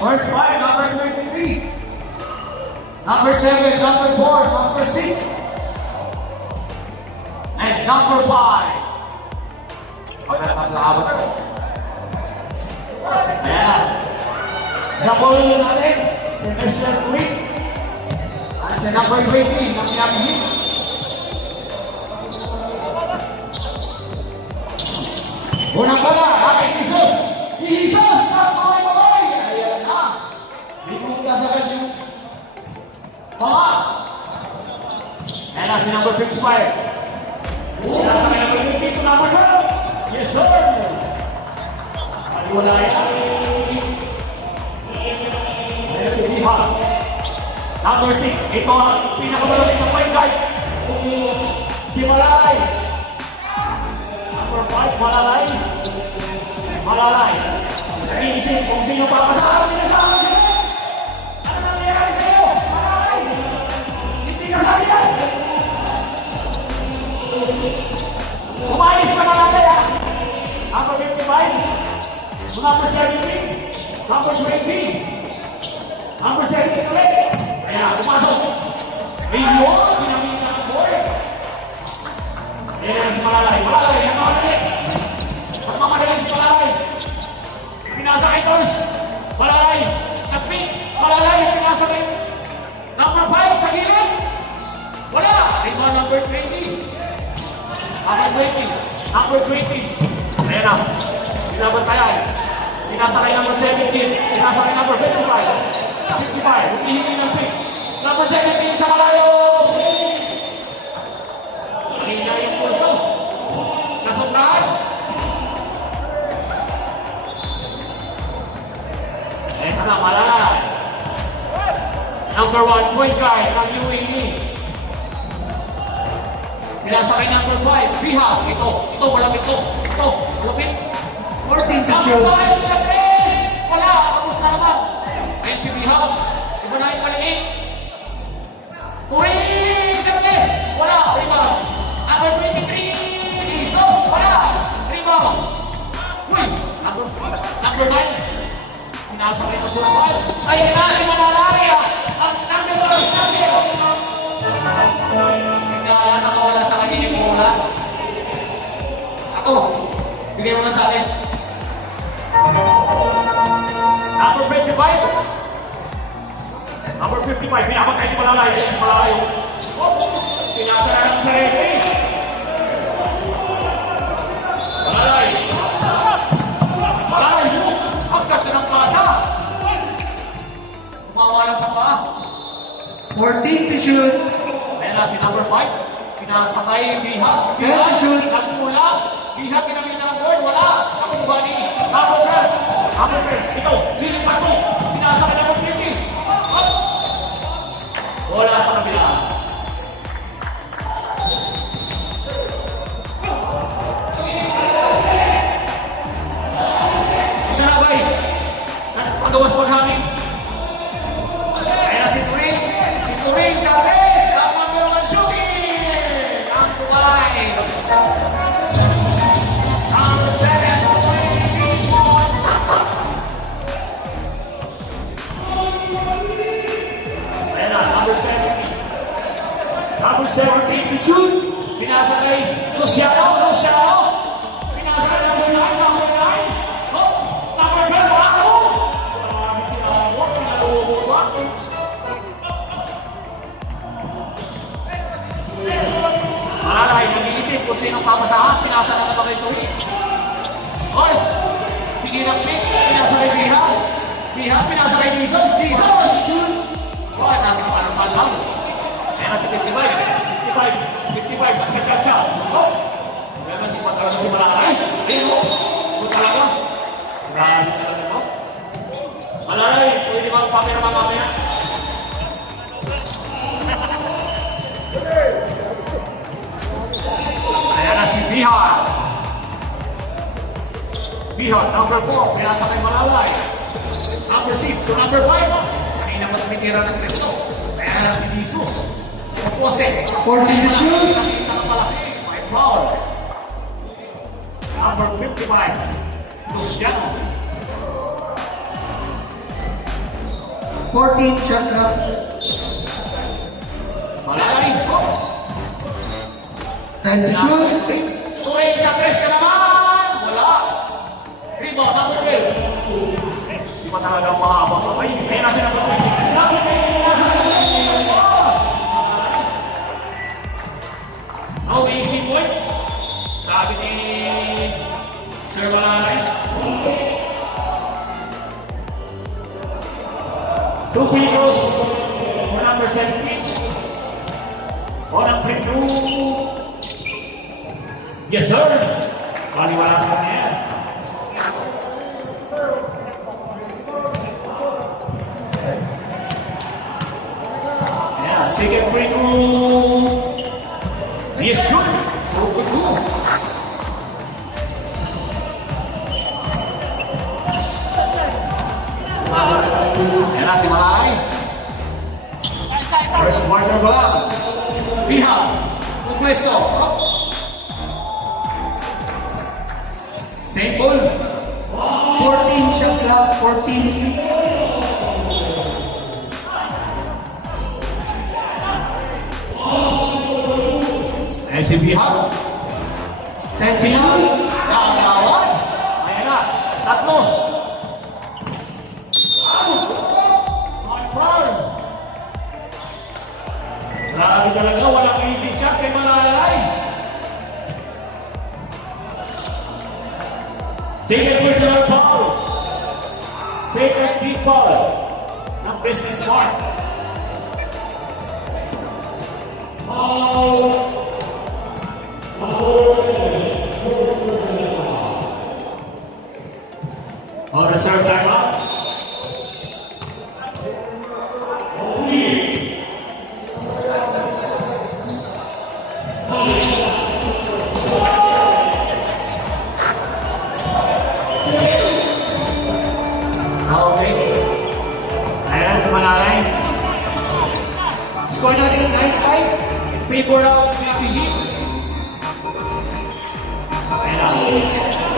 First 5, number 23. Number 7, number 4, number 6. And number 5. Pagkakabot ko. Ayan. Jabol natin. Semester 3. At sa number 20, ng Yamhi. Unang pala, aking Jesus! Jesus! Kamay! Ayan na! Di ko kasagad yung mga! Ayan na si number 55. Nasa may number 50 to number 12. Yes, sir! Paliwala yan. Ayan si Biha. Number 6. Ito ang pinakamalapit ng point guard. Si Malalay. Number 5, Malalay. Malalay. Iisip kung sino papasama nila sa akin. Ano nangyayari sa'yo? Malalay. Hindi ka sa akin. Umayos ka Malalay ha. Number 55. Number 17. Number 20. Number 17 ulit. Kaya pumasok. Ayun, pinamita ng board. Ayan si Malalay. Malalay, yan mga ulit. Pagmamagaling si Malalay. Pinasakay Tors. Malalay. Nag-pick. Malalay. Pinasakay. Number 5 sa gilid. Wala. Ito number 20. Number 20. Number 20. Ayan na. Pinabantayan. Pinasakay number 17. Pinasakay number 25. 55. Hihingi ng pick. Number 17 sa malayo. Mahina yung pulso. Nasobrahan. Ito na, Malalay. Number 1 point guard ng UAE. Pinasakay number 5. Biha. Ito, malapit to. Ito, malapit. 14 to shoot. Number 5 sa 3. Wala, tapos na naman. Ayan si Biha. Iba na yung maliit. Uy, sa Males. Wala, rebound. Number 23. Jesus. Wala, rebound. Uy, number 9. Pinasakay ng Buramal. Ay, natin Malalay. Ang number 1 sa siya. Nakawala sa kanya yung bola. Ako, bigay mo na sa akin. Number 55. Number 55, pinapatay si Malalay. Si Malalay. Pinasa na ng sarili. Malalay. Malalay. Pagkat ka ng pasa. Umawalan sa paa. 14 to shoot. Ayan na si number 5. Pinasakay Biha. Biha to shoot. Nagmula. Biha pinamita ng board. Wala. Kapag ba ni Number 12. Number 12. Ito. Lilipat mo. Pinasakay ng board. Wala sa kabila. Isa na ba pagawas maghangin. Ayan na si Turing. Si Turing sa res. Ang number 1 shooting. Ang tulay. Number 7. 23 points. Ayan na, number 7. Number 17 to shoot. Pinasakay. Luciano. Pinasakay number 9. Number 9. Oh, number 12. Ako. Marami sila ako. Pinaluho ba? Malalay, nag-iisip kung sinong papasahan. Pinasakay na kay Tuwi. Course. Pinilapit. Pinasakay Biha. Biha. Pinasakay Jesus. Shoot. Wala, nakapalapal lang. Ayan na si 55. 55. Cha-cha-cha. Oh! Ayan na si Pagkaroon si Malalay. Ayan mo. Kung talaga. Grabe talaga mo. Malalay, pwede ba ang pamera mamaya? Ayan na si Bihan. Bihan, number 4. Pinasakay Malalay. Number 6 to number 5. Kanina mas mitira ng Cristo. Ayan na si Jesus. Pose. 14 to shoot. Nakita ka malaki. May foul. Number 55. Luciano. 14 shot clock. Malalay. Oh. 10 to shoot. Turing sa tres ka naman. Wala. Rebound, number 12. Di ba talagang mahabang kamay? Kaya na sila ba? No wasting points. Sabi ni Sir Malalay. 2 free throws for number 17. O ng free throw. Yes, sir. Kaliwala sa kanya yan. Yeah, second free throw. Yes, good. Good. Yan na si Malalay. First quarter ba lang? Biham. Pugleso. Same ball. 14 shot clock. 14. Ayan si Biham. 10 to shoot. Nakakawan. Ayan na. Tatlo. Confirm. Grabe talaga. Walang easy shot kay Malalay. Second personal foul. Second deep foul ng Business Mart. Foul. On reserve timeout. Okay. Ayan si Malalay. Score natin 9-5 in favor of Happy Heat. Ayan na.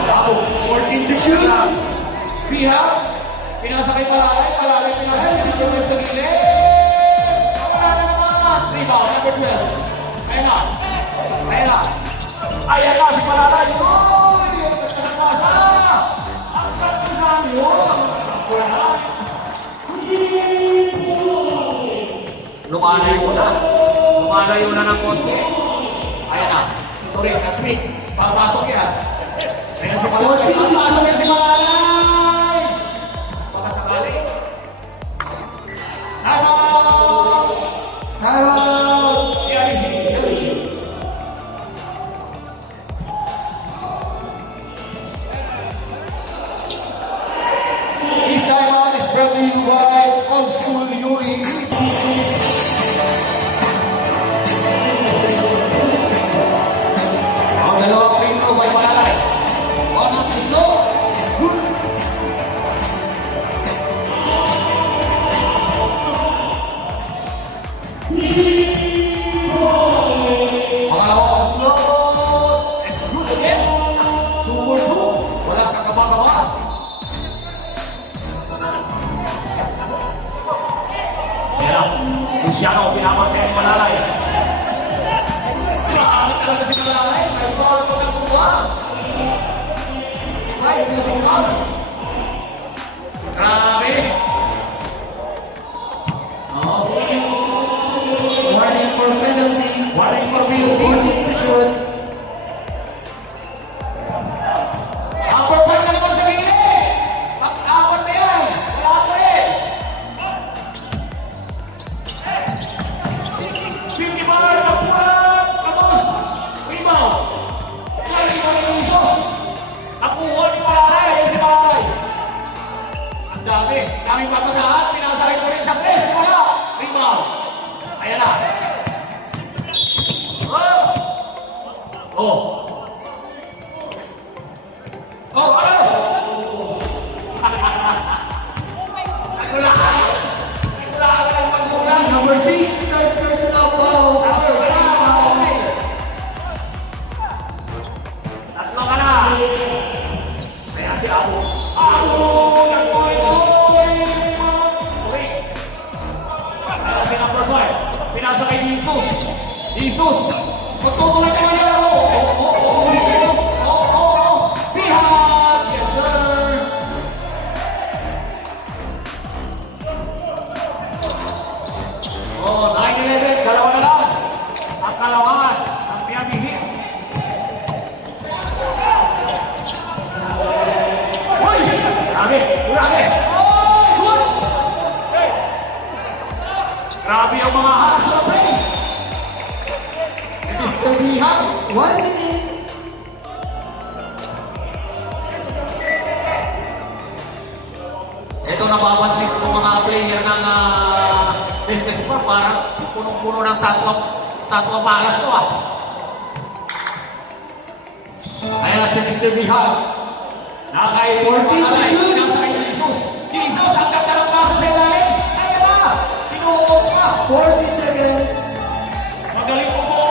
Bravo. 14 to shoot. Biham. Pinasa kay Malalay. Malalay pinasa kay Biham sa gilid. Wala na naman. Rebound, number 12. Ayan na. Ayan na. Ayan na si Malalay. Uy! Ang pasa. Ang pagkasan yun. Lumalayo na. Lumalayo na ng konti. Ayan na. Si Turing, na-tweet. Papasok yan. Ayan si Malalay. Papasok yan si Malalay. Baka sakali. Tama! Timeout. Yari. This timeout is brought to you by Old School Yuri. Ang dalawang free throw by Malalay. One up to slow. Good. Pangalawa ang slow. It's good again. 2 for 2. Wala kakaba-kaba. Kaya, Luciano, pinapatay ang Malalay. Maangat talaga si Malalay. May ball pa ng buwa. Ay, hindi na si Malalay. Grabe. Oh. Warning for penalty. Warning for penalty. 14 to shoot. Ang purple na naman sa gilid. Pag-apat na yan. Wala pa rin. 50 bar, napulang. Tapos, rebound. Kaya mo rin isos. Nakuha ni Malalay. Ayan si Malalay. Ang dami. Daming papasahan. Pinasakay ko rin sa press. Wala. Rebound. Ayan na. Oh. Oh, ano? Nagulaan. Nagulaan ka ng pagbulang. Number 6, third personal foul. Tatlo ka na. Kaya si Abo. Abo! Nagboy-boy! Okay. Jesus. Magtutuloy na ngayon. Pihag. Yes, sir. Oh, 9-11. Dalawa na lang. Ang kalawangan. Ang Miami Heat. Uy! Grabe! Grabe! Oh! Good! Grabe ang mga haso, pre! Mr. Dihan. 1 minute. Ito napapansin ko mga player ng business pa, parang punong-puno ng satwa palas to ah. Ayan na si Mr. Dihan. Nakay 14 shoot. nasa kay Jesus. Jesus, ang ganda ng pasa sa ilalim. Ayan na! Tinuod ka. 40 seconds. Magaling mo mo.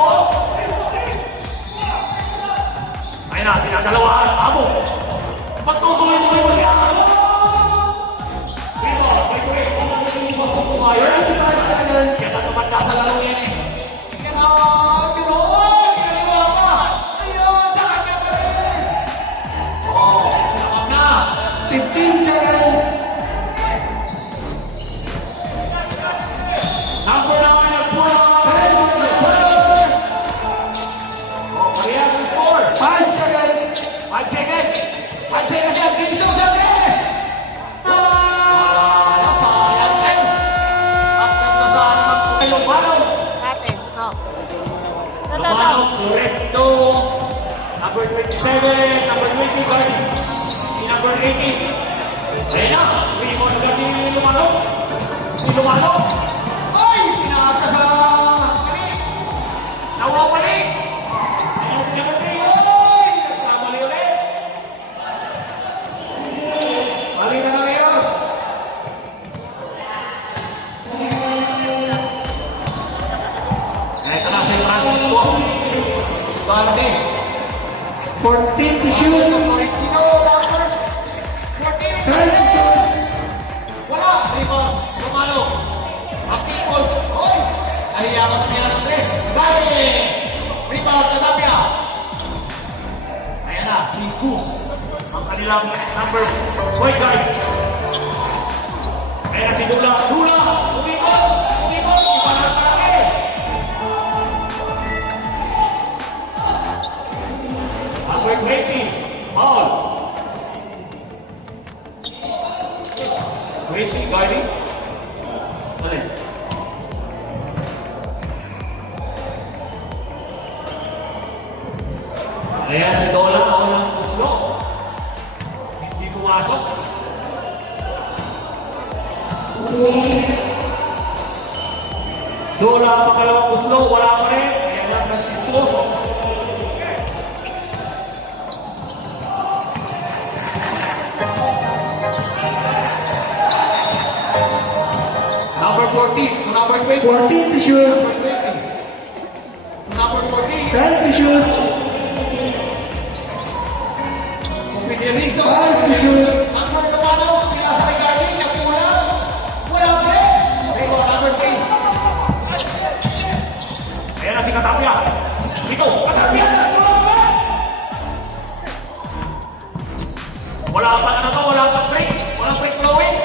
Ayun na, pinadalawahan. Amo. Magtutuloy-tuloy mo siya. Dito, wait. Magpupumayo. 25 seconds. Kaya natumanda sa laro yan eh. Sige na, Pinoy! Ginagawa ka! Ayun, sa kanya pa rin! Oh, nakam na! 15 seconds. Number naman ang pula! Oh, parehas ang score! 5 seconds. 5 seconds! 5 seconds yan! Jesus Andres! Sayang, sir! At nagdasaan naman po kayo, Bano! Ate, no. Lumano, correcto. Number 27, number 20, guard. Si number 18. Ayun na, primo na gabi ni Lumano. Si Lumano. Ay! Pinasa sa kami. Nawawali. Ayun si number 3. Ay! Nagkamali ulit. Mali na na ngayon. Ito na si Francisco. Barbe. 14 to shoot. 10 to shoot. Wala! Rebound! Sumalo! Ang Peoples! Oy! Nahiyaman na nila ng tres! Dali! Rebound! Tatapia! Ayan na, si Gu. Ang kanilang number point guard. Ayan na si Dula. Dula! Umikot! Umikot! Iba na ang kalaki! Number 20. Foul! 20 guarding. Mali. Ayan si Dola, ako ng puslo. Hindi pumasok. Dola, pangalawang puslo, wala pa rin. Ayan lang Francisco. Number 14, number 20. 14 to shoot. Number 14. 10 to shoot. Piniliso. 5 to shoot. Ang Marcano, pinasa kay Garvin, nagkulang. Wala pa rin. Rico, number 3. Ayan na si Katapia. Ito, Katapia. Wala pa na to, wala pa break. Walang break flowing.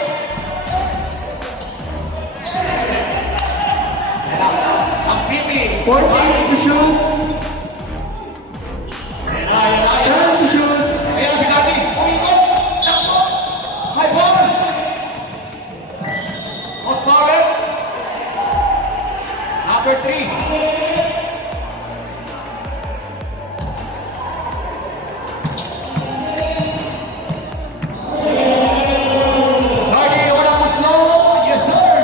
Ang Pipi. 14 to shoot. Ayan na. 10 to shoot. Ayan na si Garvin. Umikot. Takbo. High ball. Osmar. Number 3. Gardy, wala mo slow. Yes, sir.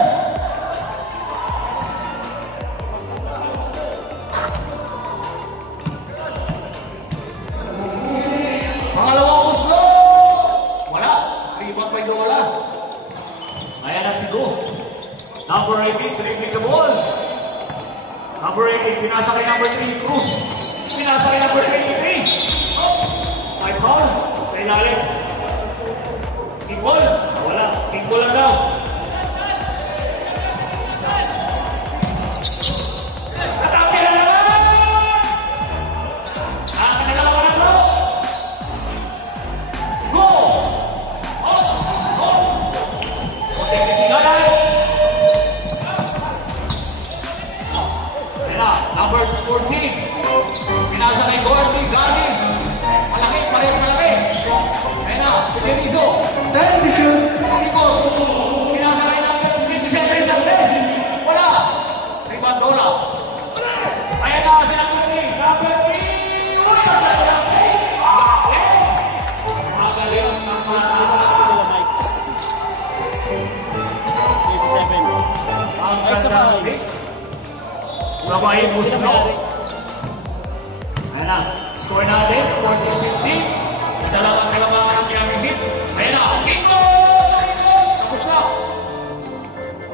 Pangalawang muslo! Wala. Rebound by Dola. Ayan na si Go. Number 18, dribbling the ball. Number 18, pinasa kay number 3, Cruz. Pinasa kay number 23. Oh, may foul. Sa ilalim. Big ball. Wala. Big ball lang daw. Katapia na naman! Sigalan. Ayan na, number 14. Pinasa kay Gordy, Gardy. Malaki, parehas malaki. Ayan na, Federizo. Time to shoot. Rico, pinasa kay number 57 sa press. Wala. Rebound Dola. Ayan na, sinakuli. Number 3. Wala. Magaling. Ang ganda. Sabay Muslo. Ayan na, score natin, 14-15. Isa lang ang kalamangan ng Miami Heat. Ayan na, Rico! Sa Rico! Tapos na.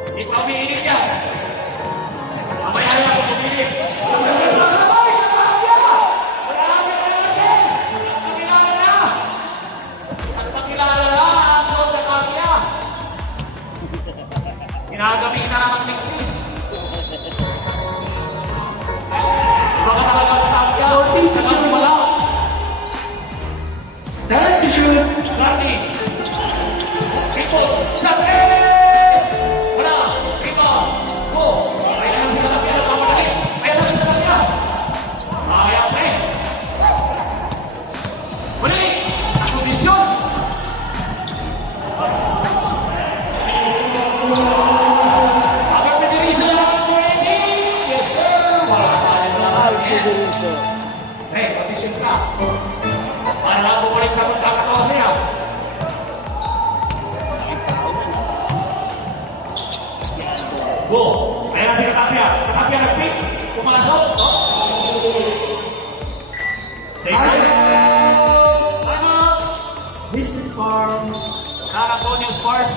Hindi pa umiinit yan. Mamaya na ako umiinit. Sabay! Kapya! Wala namin kalamansin! Nagpakilala na! Nagpakilala na ang Lord na Kapya. Ginagamit na ng mixing. Baka talaga matapya. 14 to Sa shoot. wala. Time to shoot. Garni. Rico. Sa tres. Wala. Rico. Go. Ayan na sila na pinagpapadali. Ayan na sila na siya. Ayan pre. Muli. Ang kondisyon. Agad Federizo na ang ready. Yes sir. Wala tayo na lang. Hey, kondisyon ka. Para lang bumalik sa pagkakatose niya. Go! Ayan na si Katapia. Katapia nag-pick. Pumasok. Save it. Time out. Business Farm. San Antonio Spurs.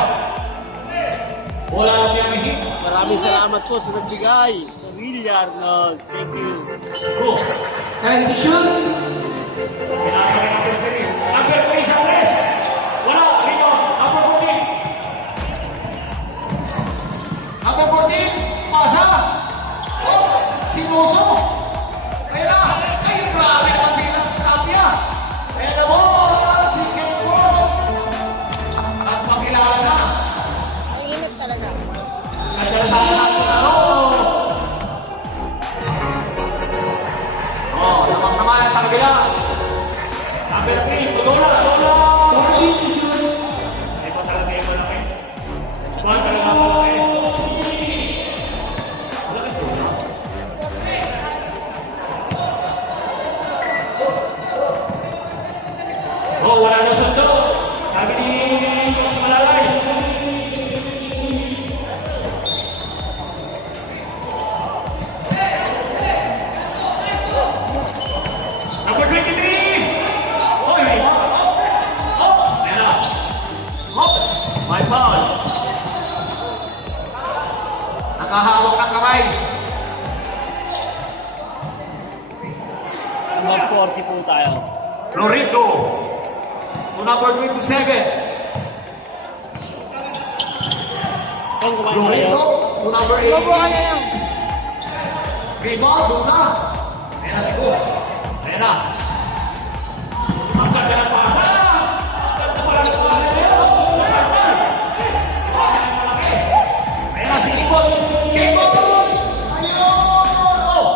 Bola ng Miami Heat. Maraming salamat po sa nagbigay. Sa Willie Arnold. Thank you. Go! Time to shoot. Sinasa rin ang Federizo. Number 3 sa press. Wala. Rito. Number 14. Number 14. Pasa. Oh! Sinuso. Kaya na. Ay, grabe naman sila. Tapia. Kaya na mo. Si Ken Cross. At makilala na. Ang init talaga. Nagdalasahan natin na ro. Oh, naman sa kabila. Number 3. Dola. Dola. 14 to shoot. Ay pa talaga yung malaki. Buwan talaga ang malaki. Malaki po na. Oh, wala na sundo. Sabi ni Coach Malalay. Number 23. Oh, may Ayan na. May foul. Nakahawak ng kamay. Mag 40 po tayo. Florido. To number 27. Kung kumain Florido. tayo. To number Babuhan 18. na lang. Rebound, Luna. Ayan na siguro. Ayan na. Ang ganda ng pasa. Ang ganda pala ng pasa niya. Ayan na si Kikos. Kikos! Ayun! Oh!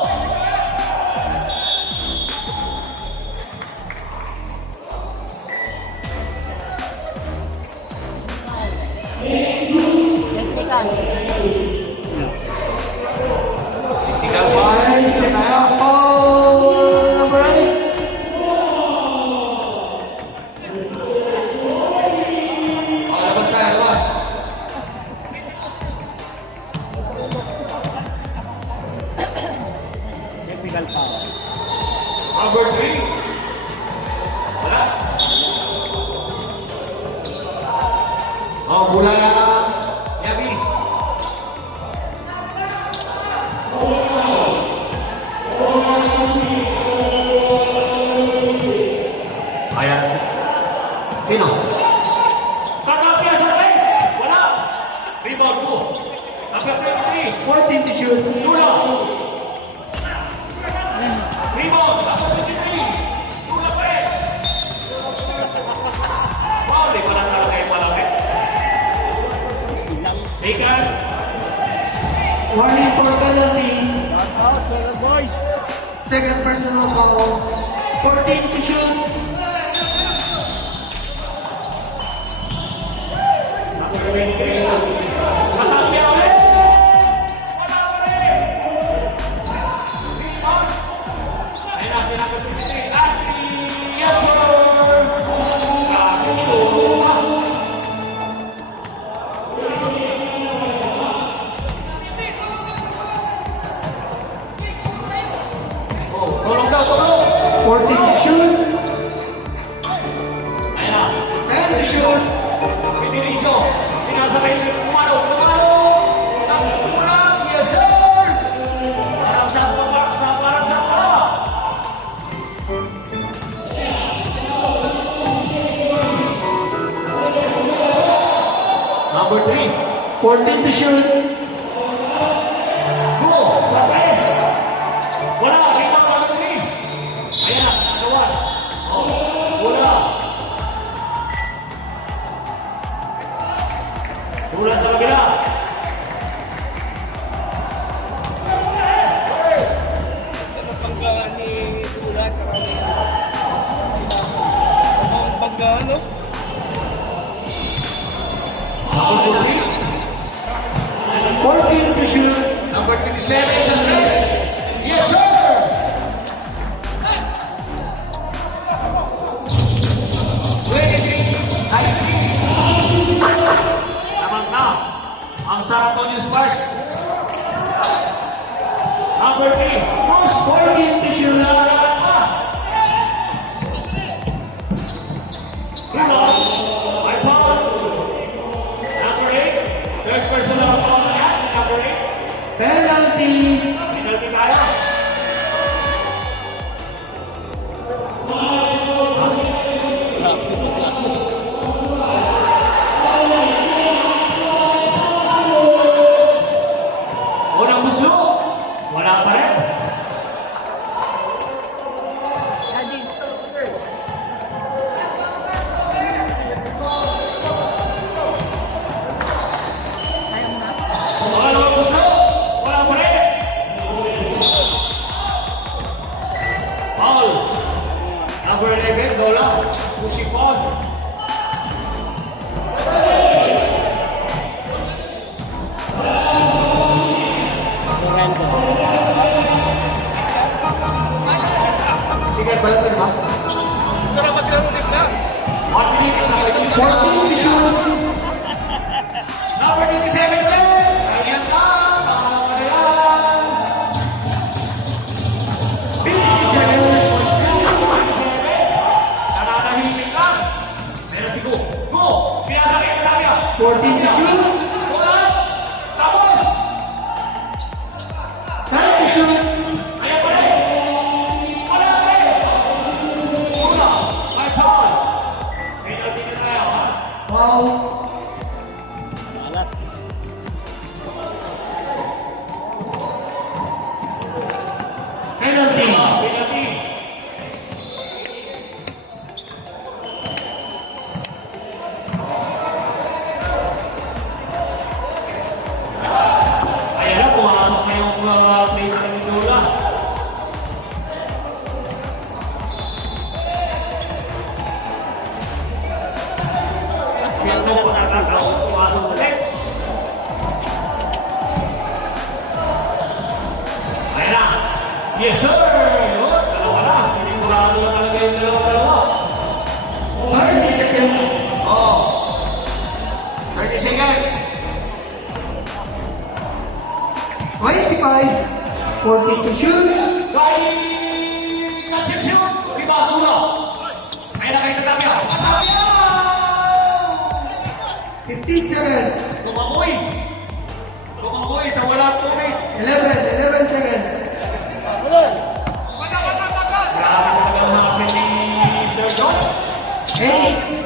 Technical. Tinggal pa. Ay, oh, number 8. Oh, labas tayo, labas. Technical pa. Number 3. Wala. Oh, bola na. Yabi. Ayan. Sino? Kakapya sa press. Wala. Rebound mo. Number 23. 14 to shoot. Lula. Rebound. Number 23. Lula pa rin. Wow, di pa lang talaga yung malaki. Taken. Warning for penalty. Shout out sa mga boys. Second personal foul. 14 to shoot. Matanggi ulit. Wala pa rin. Rebound. Ayun na, sinabi ko si Anthony. Yes, sir. Grabe, kinuha. Oh, tulong daw, tulong. 14 to shoot. Ayun na. 10 to shoot. Pidiriso. Sinasabay ko yung kumano. Kumano. Yes, sir. Parang sa para. Number 3. 14 to shoot. Go! Surprise! Wala! Kita ko lang ito. Ayan na, nagawa. Oh, wala. Wala sa kabila. Ano panggaan ni Tula, tsaka ni... Ang panggaan, no? Number 14 to shoot. Number 27 is Andres. Yes, sir! Naman na ang San Antonio Spurs. Number 3, Bruce. 14 to shoot. By power. Number 8, third personal foul na yan. Number 8, Penalty. penalty tayo. Unang buslo, wala pa rin. Ayaw na. Pangalawang buslo, wala pa rin. Foul. Number 11, Dola. Pushing foul. Sige, balik mo ba? Sarap mag-ulit na. 1 minute, number 14 to shoot. 27 ulit. Ayan na, pangalawa na yan. 50 seconds. 27. Nananahimik lang. Pero si Go. Go! Pinasakit na tayo. 14 to shoot. Wala. Tapos. 10 to shoot. Ayan pa rin. Wala pa rin. Wala. May foul. Penalty na tayo, ha? Foul. Alas. Penalty. Penalty. Ayan na, pumasok na yung play ng Mindula. Kaya mo po nakakawin, pumasok ulit. Ayan na. Yes, sir! Oh, dalawa na. Sinigurado na talaga yung dalawa. 30 seconds. Oh. 30 seconds. 25. 14 to shoot. Kay Katsitsyon. Rebound muna. Ayan na kay Tatapia. Tatapia! 15 seconds. Lumamoy. Lumamoy sa walang tubig. 11 seconds. Grabe talaga ang hasil ni Sir John. 8.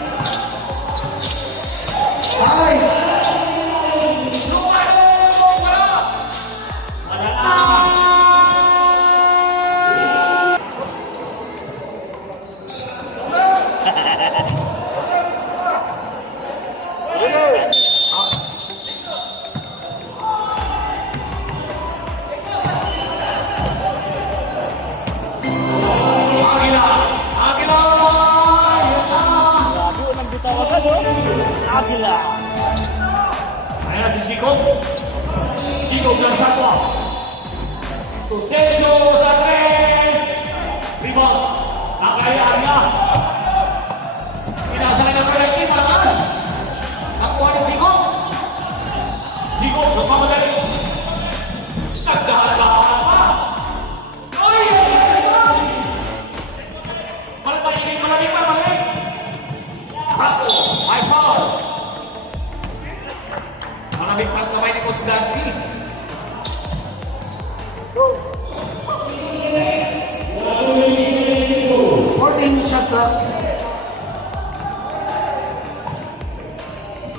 5. Lumano! Wala! Wala na! Chico. Chico Blasagua. Tuteso sa tres. Rebound. Nakayaan niya. Pinasakay ng Pereki. Malakas. Nakuha ni Chico. Chico, nagmamadali. Nagdahan-dahan pa. Oy! Malamig pa, malamig. Bravo, high foul. Malamig pa ang kamay ni Coach Dansky. Shot clock.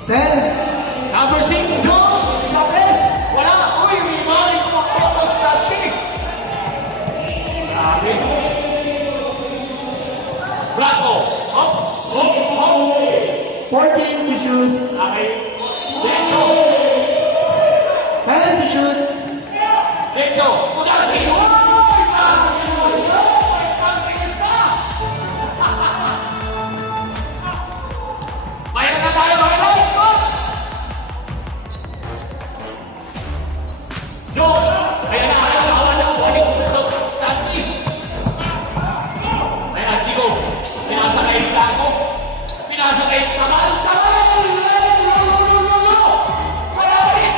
10. Number 6, Jones. Sabres. Wala. Uy, rebounding po po Coach Dansky. Grabe. Bravo. Hop, hop, hop. 14 to shoot. Okay. Lenzo. 10 to shoot. Lenzo. Dansky. Mayroon na tayo highlights, Coach! Jones! Ayan na, Coach Stansky. Ayan na, Chico. Pinasakay yung tako. Pinasakay yung tamal. Tamal! Wala rin!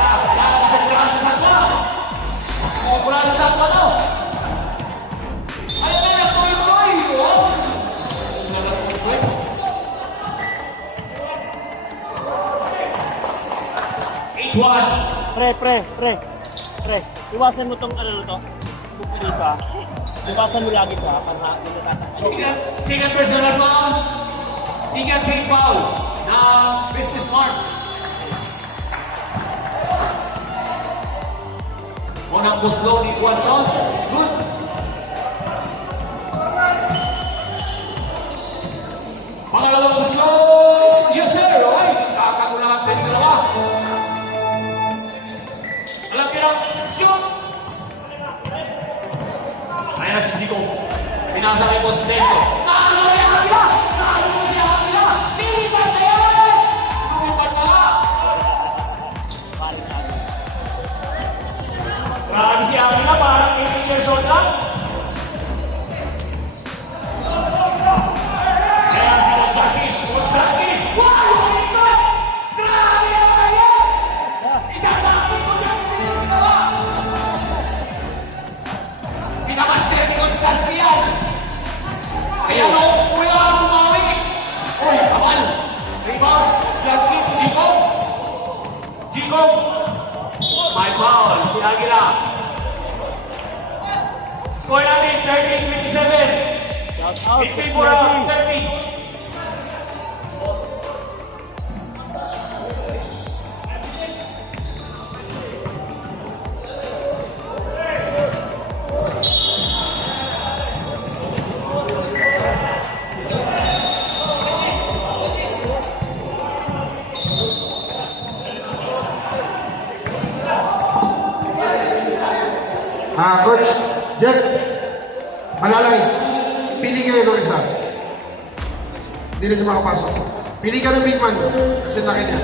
Wala sa Satwa. Wala sa Satwa, no? Ayan na, tuloy-tuloy. Wow! Nagatuloy. Pre. Iwasan mo tong ano na to. Bukali pa. Iwasan mo lagi pa. Para hindi natatakot. Second personal foul. Second big foul na Business Mart. Unang buslo ni Watson. It's good. Pangalawang buslo. Yes, sir. Okay. Kakagulangan tayo dalawa. Alam niyo lang. Shoot. Ayan na si Dico. Pinasa kay Boss Lenzo. Nasa na yung Avila! Nasa na si Avila! Lilipan na yan! Lilipan na! Grabe si Avila, parang 18 years old lang. Ayan, Boss Sassy. Wow! Lilipan! Grabe naman yan! Isang tapos ko yung ginawa! Pinamaster ni Constance yan! Kaya no, kuya, bumawi! Uy, kamal! Rebound! Stansky to Dico! Dico! My foul, si Aguila! Score natin, 30-27! Shout out. 54 out, 30! Coach Jeff, malalay, pili kayo ng isa. Hindi na siya makapasok. Pili ka ng big man, kasi laki niya.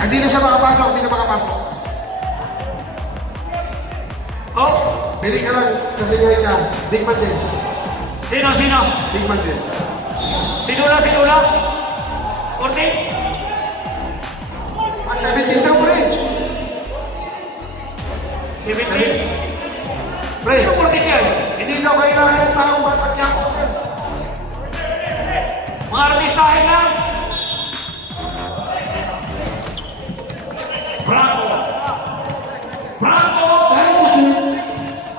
Hindi na siya makapasok, hindi na makapasok. Oh! Pili ka lang, kasi ngayon ka, big man din. Sino? Big man din. Sinula? 14? 17 daw, pre. 17? Pre, Sino 14 yan? hindi daw kailangan ng taong batang yapo. Mga artistahin lang! Bravo! Bravo! 10 to shoot.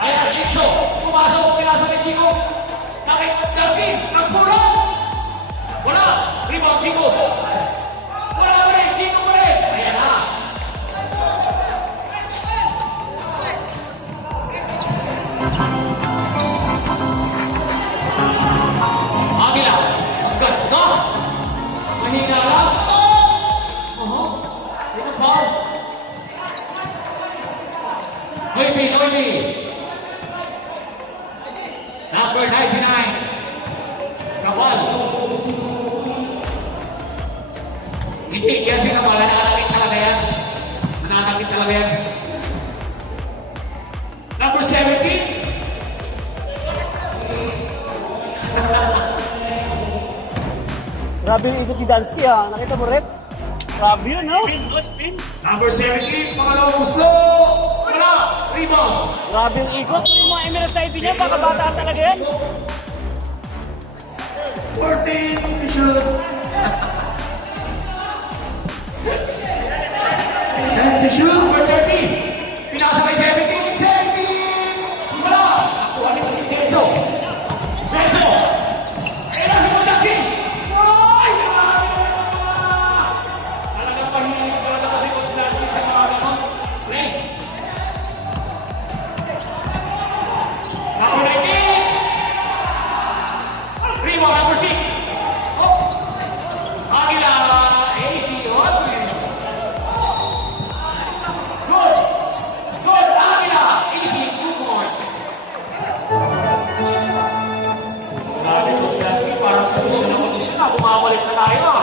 Ayan, Enzo! Pumasok ko pinasa ni Chico! Nakita Stansky! Nagpulong! Wala! Rebound, Chico! Wala pa rin! Chico pa rin! Ayan na! Agila! Gas na! Mahina lang! Sino pa? Noybi! Number 99. Kapal. Hindi, yan si Kapal. Grabe yung ikot ni Dansky ha. Nakita mo rin? Grabe yun, no? Spin. Number 17, pangalawang gusto. Wala. Rebound. Grabe yung ikot. Yung mga Emirates sa niya, baka bata talaga yan. 14 to shoot. 10 to shoot. Number 13, pinasa kay 17. 17. Wala. Nakuha ni Chris Kenzo. Kenzo. Kailan si Mosaki. Ay! Talagang pahilig talaga kasi Constantine sa mga ganon. Play. Number 19. Rebound, number 6. Oh. Agila. AC. Oh. Good. Good. Agila. AC. 2 points. Grabe ko siya. Parang kondisyon na. Bumabalik na tayo.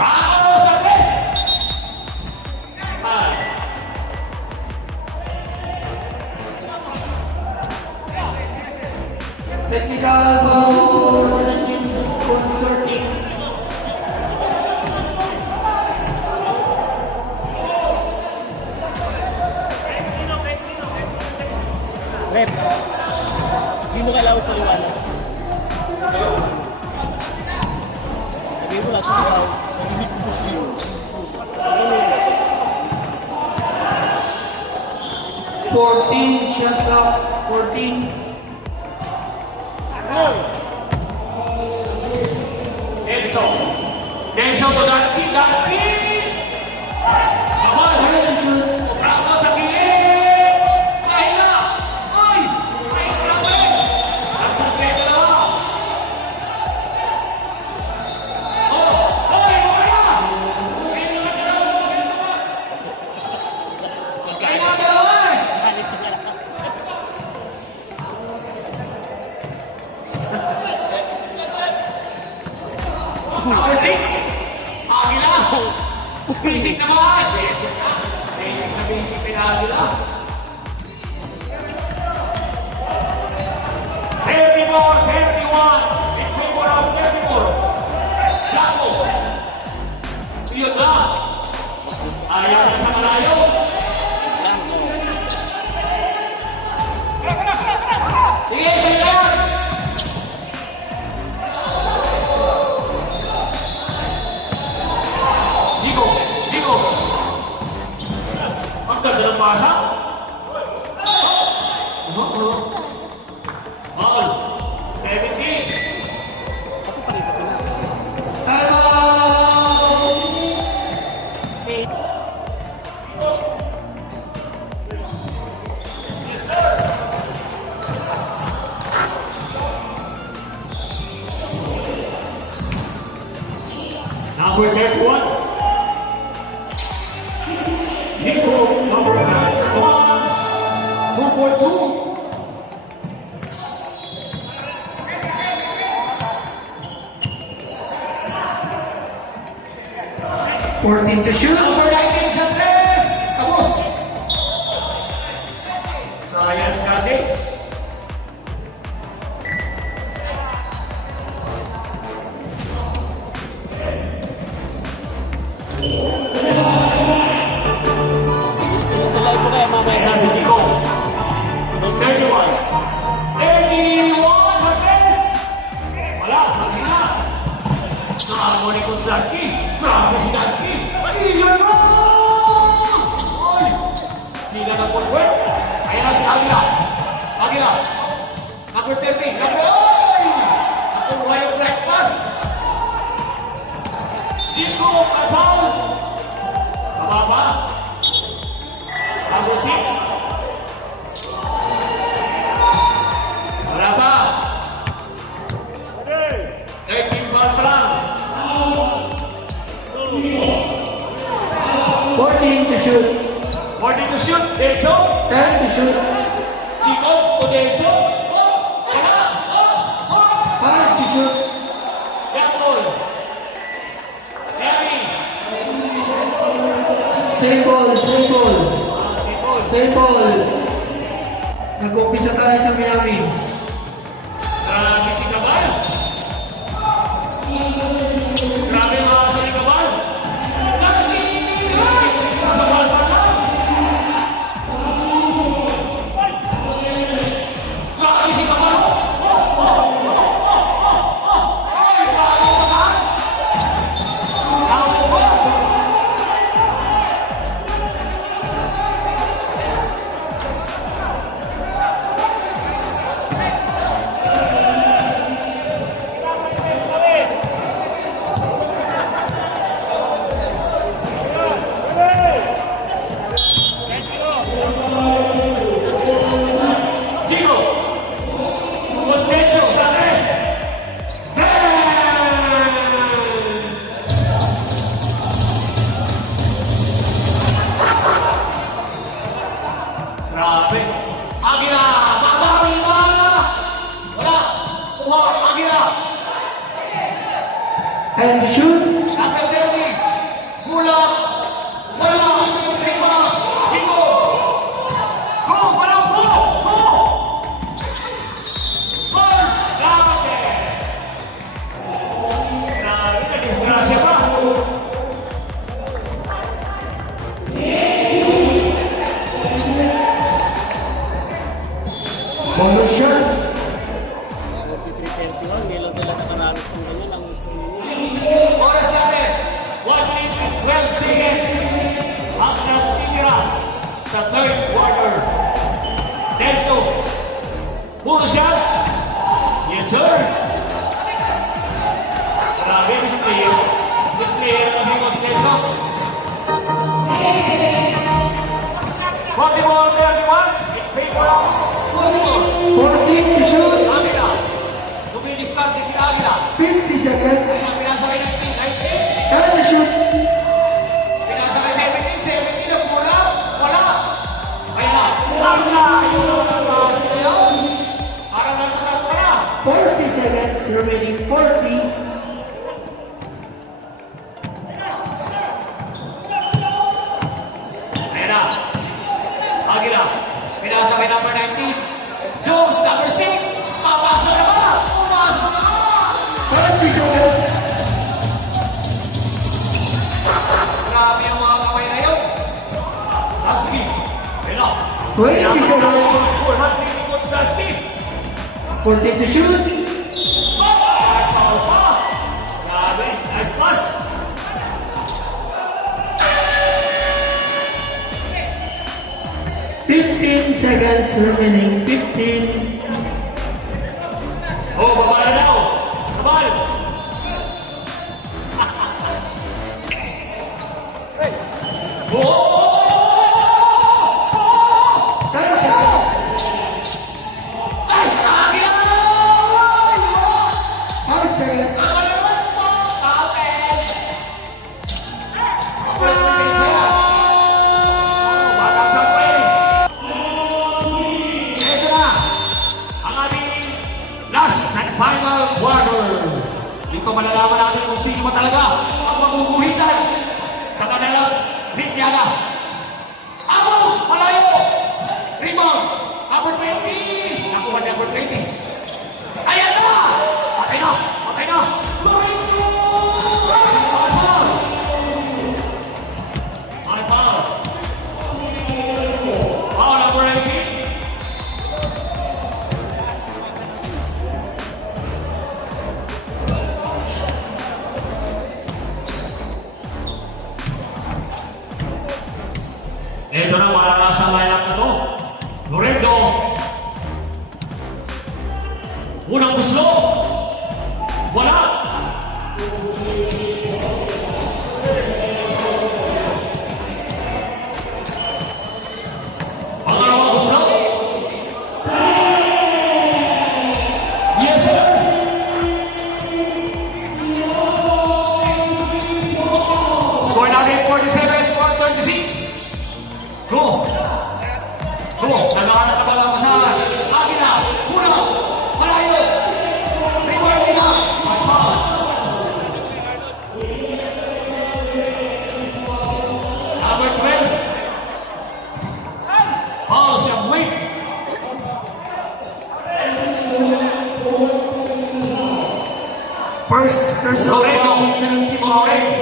Ramos Andres. Pass. Technical foul. 19 to score 13. Rep. Hindi mo kailangan paliwanag. Sabi mo lang sa ikaw, nag-ibig ko gusto yun. Ano yun? 14 shot clock. 14. Enzo. Enzo to Dansky. Dansky. Naman. 12 to shoot. Ramos sa gilid. Ay na. Ay. Ay na ba rin. Nasa kayo dalawa. Oh. Ay. Wala. Ay na dalawa. Ay na dalawa. Galit ka lang. Number 6. Agila. Basic naman. Basic na. Basic na basic na Agila. 34-31. In favor of 34. Lago. Yun na. Ayaw na sa malayo. Sige, sige lang. Jigo. Jigo. Ang ganda ng pasa. Ball. 17. Kasi palito ko na. Time out. Number 31. Nico, number 31. 2.2. Fourteen to shoot. Number 19 sa 3. Tapos. Sayas Karte. Talay ko kaya mamaya Ayan si Nico. 31. 31 sa 3. Wala, kanina. Nakamo ni Konstantin. Grabe si Dansky. Pag-iigan mo! Oy! Hindi na nag-forward. Ayan na si Agila. Agila. Number 13. Number... Oy! Nakuha yung breakfast. Zico, Kapal. Kababa. Number 6. Wala pa. 13 ball pa lang. 14 to shoot. 14 to shoot. Denso. 10 to shoot. Chico. Denso. Wala. 5 to shoot. Yapol. Terry. Same ball. Same ball. Sipol. Same ball. Nag-umpisa tayo sa Miami. Grabe si Cabal. Grabe mga aso ni Cabal. Cabal pa lang. Grabe si Cabal. Ay, bago pa ba? Bago pa. Gino. Busquets sa tres. Grabe. Agila. Babari na. Wala. Kuha. Agila. And shoot. Kapel Derby. Mula. Wala. Lima. Gino. Go. Wala. Go. Go. Gol. Grabe. Grabe. Nadisgrasya pa. Bonus shot. 43-21, ngayon lang talaga nakaranas kung ganyan ang gusto ninyo. Oras natin, 1 minute and 12 seconds ang natitira sa third quarter. Nelso, full shot. Yes, sir. Grabe, this player. This player na si Boss Nelso. 41-31. Paper out. 14 to shoot. Agila. Dumidiskarte si Agila. 50 seconds. Pinasabay 19. And shoot. Pinasabay 17 na pula. Wala. Ayan na. Wala. Yun naman ang bawal nila yun. Parang nasa sarap ka na. 40 seconds remaining. 40. Ayan na. Agila. Pinasabay number 19. Jones, number 6. Papasok na ba? Pumasok na ba? 40 seconds. Grabe ang mga kamay na yun. Lansky. Ayan na. 20 seconds. 400 points Lansky. 40 to shoot. Foul pa. Grabe. Nice pass. Seconds remaining. 15. Oh, babala na ako. Babal. Oh! 10 seconds. Nice! Agila! 5 seconds. Final quarter. Dito malalaman natin kung sino ba talaga ang maguguhitan sa kanilang linyada. Amo! Malayo! Rebound! Number 20! Nakuha number 20. Ayan na! Patay na! Patay na! Lorenzo! Foul! Foul! Foul number 18. Ito na para sa lineup na to. Loredo. Unang gusto. Wala. Pangalawang gusto. Yes, sir. Score natin 47-36. Go! Go! Nagahanap na ba lang sa Agila? Muna! Malayo! First personal Correct. foul, 70 foul. Correct.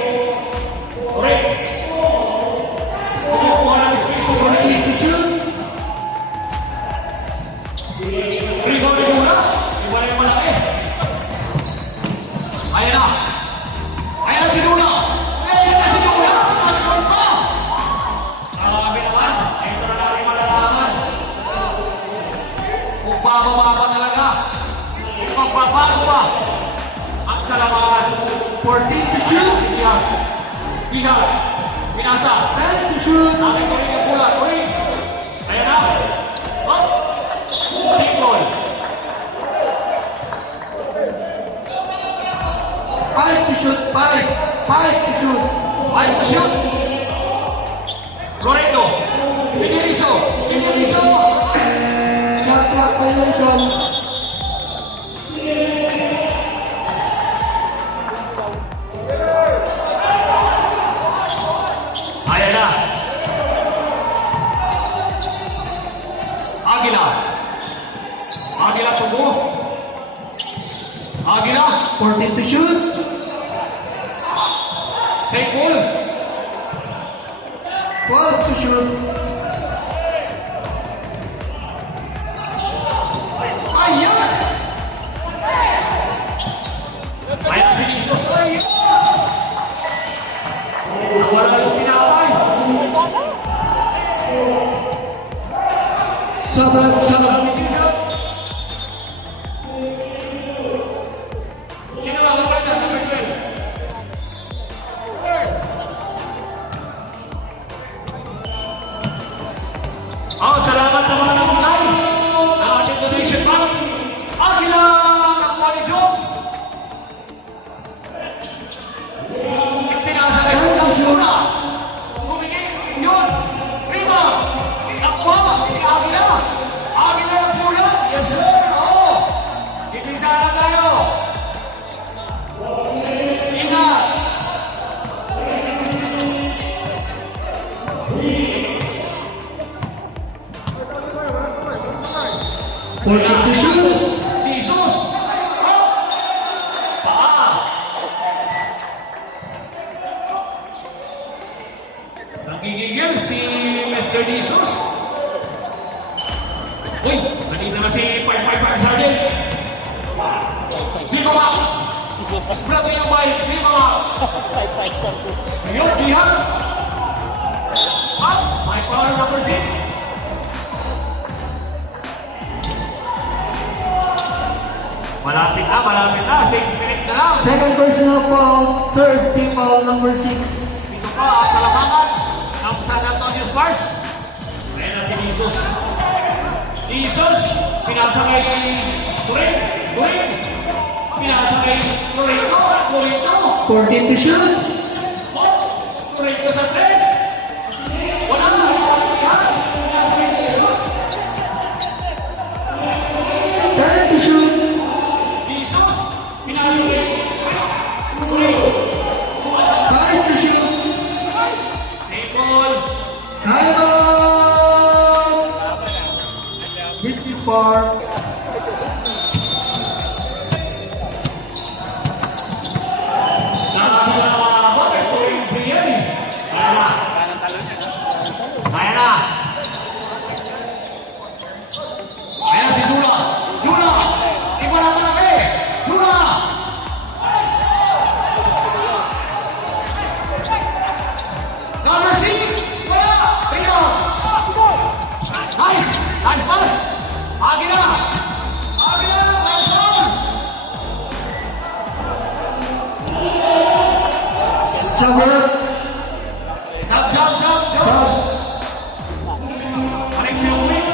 Correct. Kumukuha ng space. 14 to shoot. Rebound ni Luna. Iwala yung malaki. Ayan na. Ayan na si Luna. Ayan na si Luna. Rebound pa. Grabe naman. Ito na natin malalaman. Kung bababa ba talaga. Kung magbabago ba. Ang kalaman. 14 to shoot. Pihak. Pihak. Pinasa. 10 to shoot. Ating kuring ang pula. Kuring. Ayan na. Hop. Single. 5 to shoot. 5. 5 to shoot. Five to shoot. Loreto. Piniliso. Piniliso. Shot clock violation. Ayan na. Agila. Agila tubo. Agila. 14 to shoot. Safe ball. 12 to shoot. Ayan. Ayan si Nisos. Ayan. Wala yung pinapay. Sobrang sub. Sino ang number 12? Oh, salamat sa mga nabuklay na ating donation box. Agila ng Quality Jobs. Pinasa kayo sa Luna. Humingi. Yun. Rima. Takwa. Agila. Agila ng Pula. Yes, sir. Oo. Ipisa na tayo. Ingat. To shoot. Jesus! Paa! Nagigigil si Mr. Jesus. Uy! Nandito na si 555 Sergeants. Viva Max! Spread to you by Viva Max! Ayun, Jihan! Up! My power number 6. Malapit na. 6 minutes na lang. Second personal foul. Third team foul number 6. Dito pa ang kalamangan ng San Antonio Spurs. Ayan na si Jesus. Jesus, pinasa kay Turing. Turing. Pinasa kay Lorito. Lorito. 14 to shoot. Lorito sa 3. Wala. Yan. Pinasa kay Jesus. 10 to shoot. Jesus, pinasa kay Turing. 5 to shoot. Simple. Time out. Dismiss bar. Nakakita na mga bakit Turing free yan eh. Ayan na. Ayan na. Ayan na si Yula. Yula! Iba na malaki! Yula! Number 6! Wala! Rebound! Nice! Nice pass! Agila! Agila! Nice ball! Sobrang. Sub! Connection quick!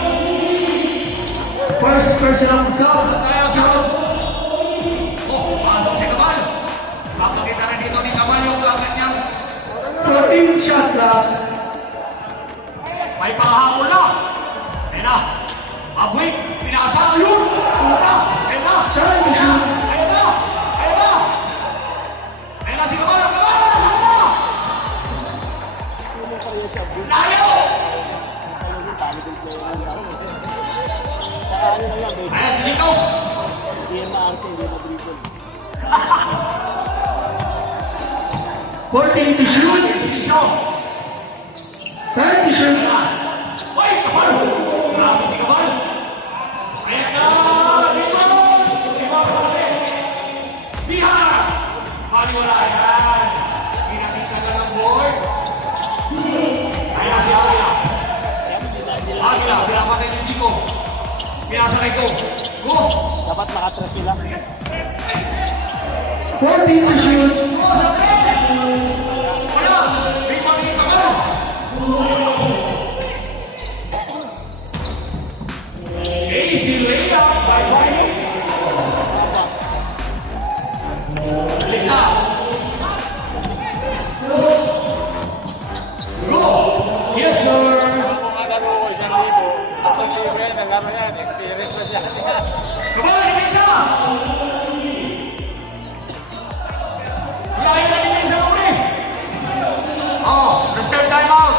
First personal foul. Kaya sa pasok si Kabal. Papakita rin dito ni Kabal yung gamit niyang 14 shot clock. may panghabol na. Ayan na. Mabwik. Pinasa. Ayun. Una. Ayan na. Time to shoot. Ayan na. Ayan na. Ayan na si Kabal. Kabal. Nasaan na? Layo. Ayan si Nico. Hindi yan maarte, hindi na dribble. 14 to shoot. Pinisyo. 10 to shoot. Uy, Kabal! Grabe si Kabal! Ayan na! Bihar! Bihar malaki! Bihar! Paliwala yan! Pinakita ka ng board. Ayan si Agila. Agila, pinapatay ni Chico. Pinasakay ko. Go! Dapat makatras sila. 14 to shoot. Go sa press! Wala! May pagkita ka! Easy layup by White. Lisa. Go. Yes, sir. Come on, Lisa. Kaya na ni Lisa uli. Oh, reserve time out.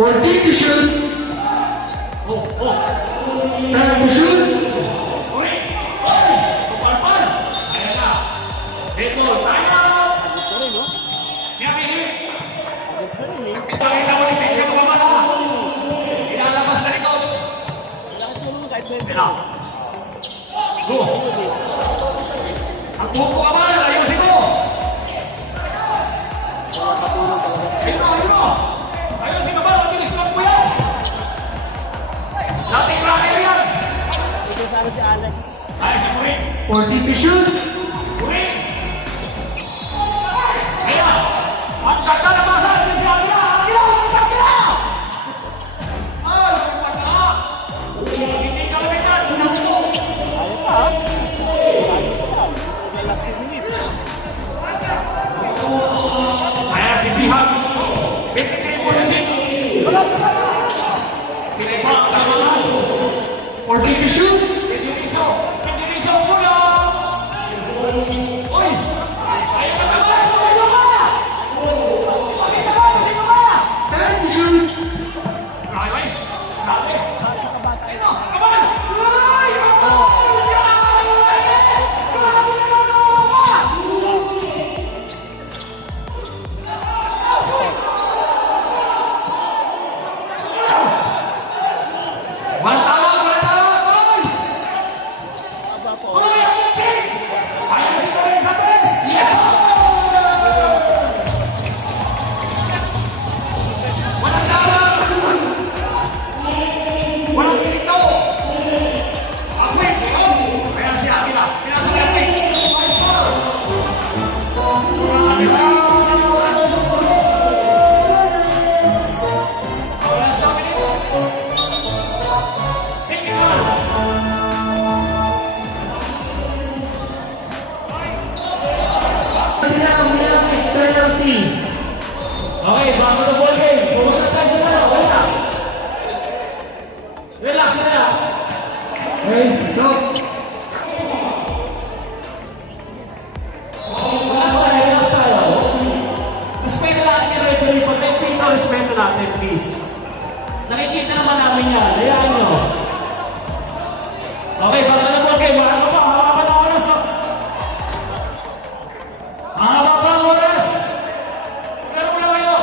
14 to shoot. 10 to shoot. Uli. Oy, Suparpan. Ayan na. Baseball, time out. Ito rin, no? Niyamihin. Ito rin, eh. Pakita mo ni Pensa kung mamala. Ilalabas ka ni Coach. Lahat ko naman kahit pwede. Ayan na. Go. Ang buko ka ba? Ayusin mo. Makatulong talaga. Ayun na, ayun na. Ayusin ka ba? Mabilis lang po yan. Dating runner yan. Ito sana si Alex. Ayos mo rin. 14 to shoot. Uri! Kaya, ang ganda na masa ni si Agila! Agila! Agila! Ay, lumipad na! Hindi ka lumitan! Sunod mo! Ayaw pa, ha? Ayaw pa yan. May last 2 minutes. Kaya si Bihag, 53.6. Tinibak, tangan. 14 to shoot. Pindirisyo, tulong! Uy! Ayaw na naman! Tumayo ka! Pakita mo kung sino ka! 10 to shoot. Grabe! Grabe! Ayun! Kaman! Ay! Kaman! Grabe! Grabe naman ako ka! Walang tawag! Walang tawag! Tuloy! Aba po. Tuloy ang boxing! Ayan na si Torres sa press! Yes! Walang tawag! Walang dito! Ang win! Ayan na si Akila! Pinasa niya ang win! 5-4! Grabe siya! Wala sa minutes! 51! Penalty. Okay, bago na ball game. Focus na tayo sa laro. Relax. Relax, relax. Okay, stop. Relax tayo, relax tayo. Respeto natin yung referee. Pag nagpito, respeto natin, please. Nakikita naman namin yan. Hayaan nyo. Okay, bago na ball game. Ano pa? Haba pa ng oras. No? Haba pa ang oras. Laro na kayo.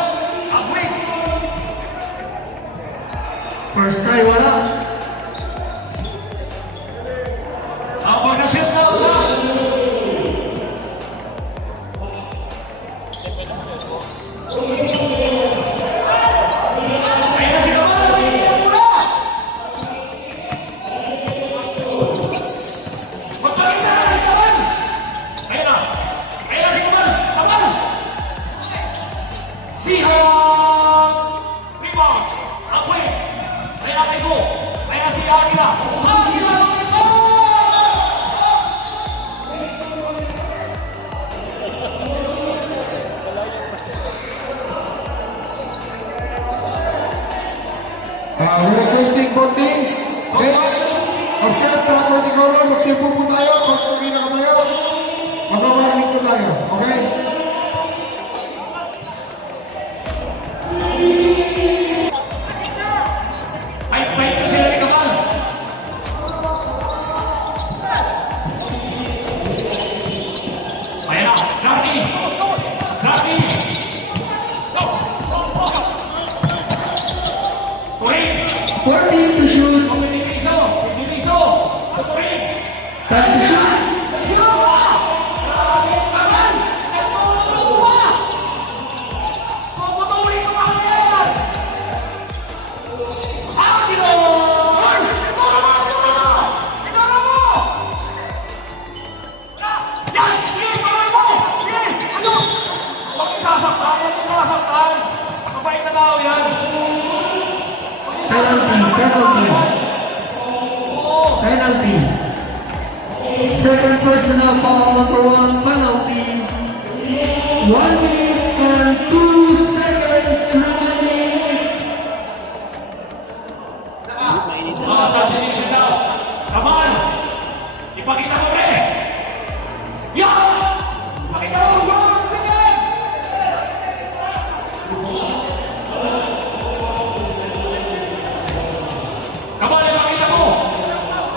Upwing. First try, wala. Kapag na-shoot na sa... Ayun na si Kamal! Ayun na muna! Magpakita na si Kamal! Ayun na! Ayun na si Kamal! Kamal! Bihag! Rebound! Upwing! Ayun na kay Go! Ayun na si Agila! Agila! We're requesting both teams. Next, observe property color. Magsipo po tayo. Coach na rin ako tayo. Magpaparinig po tayo. Okay? Fight sa sila ni Kamal! penalty. Second personal foul, number 1 penalty. 1 minute and 2 seconds remaining. Mga subdivision daw. Come on! Ipakita mo, pre! Yan! Ipakita mo! Yan! Ganyan! Come on, ipakita mo!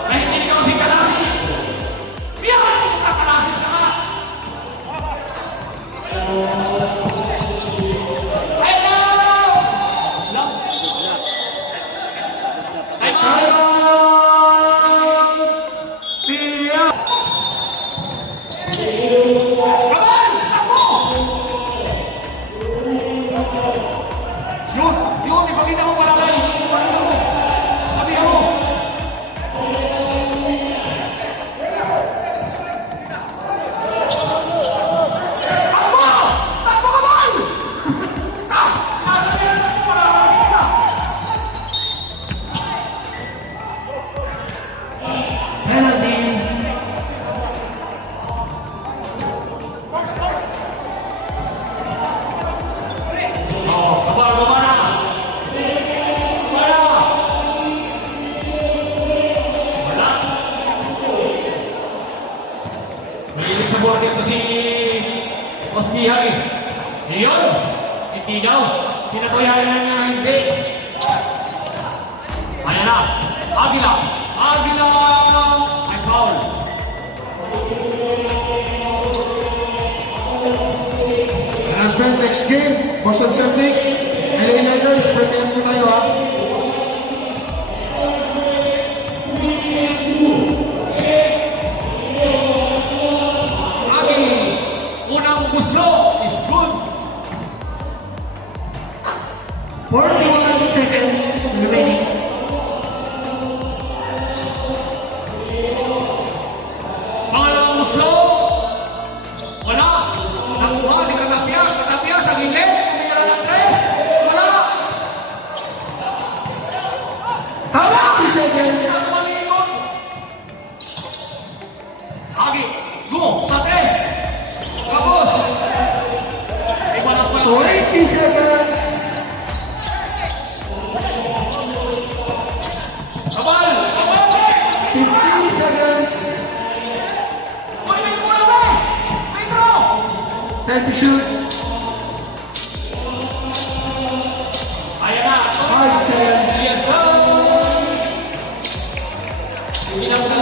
Na hindi ikaw si Kalasis! Yan! Kalasis ka nga! Ayun na! Islam! Time out! Come on! Takbo! Yun, ipakita mo palalay. Ipakita mo. Sabihan mo. Takbo! Takbo ka man! Nasabihan mo palalay ka. Penalty. Kabar, baba na! Baba na! Wala. Mahilig sa board ito si Osmihan eh. Ngayon, itigaw. Pinatuyahan na niya hindi. Ayan na. Agila. Agila! Ay, foul. Announcement, next game, Boston Celtics, LA Lakers, prepare mo tayo ha. Agi. Unang muslo is good. 41 seconds remaining. Pangalawang muslo. Wala. Nakuha ni Katapia. Katapia sa gilid. Kumira ng tres. Wala. 30 seconds. Ano malikot? Agi. Go. Sa tres. Tapos. Iba na pa. 20 seconds. Kabal. Kabal, pre. 15 seconds. Kunin mo yung bola, pre. May throw. Time to shoot. Ayan na. 5 seconds. Yes, sir. Ginagawa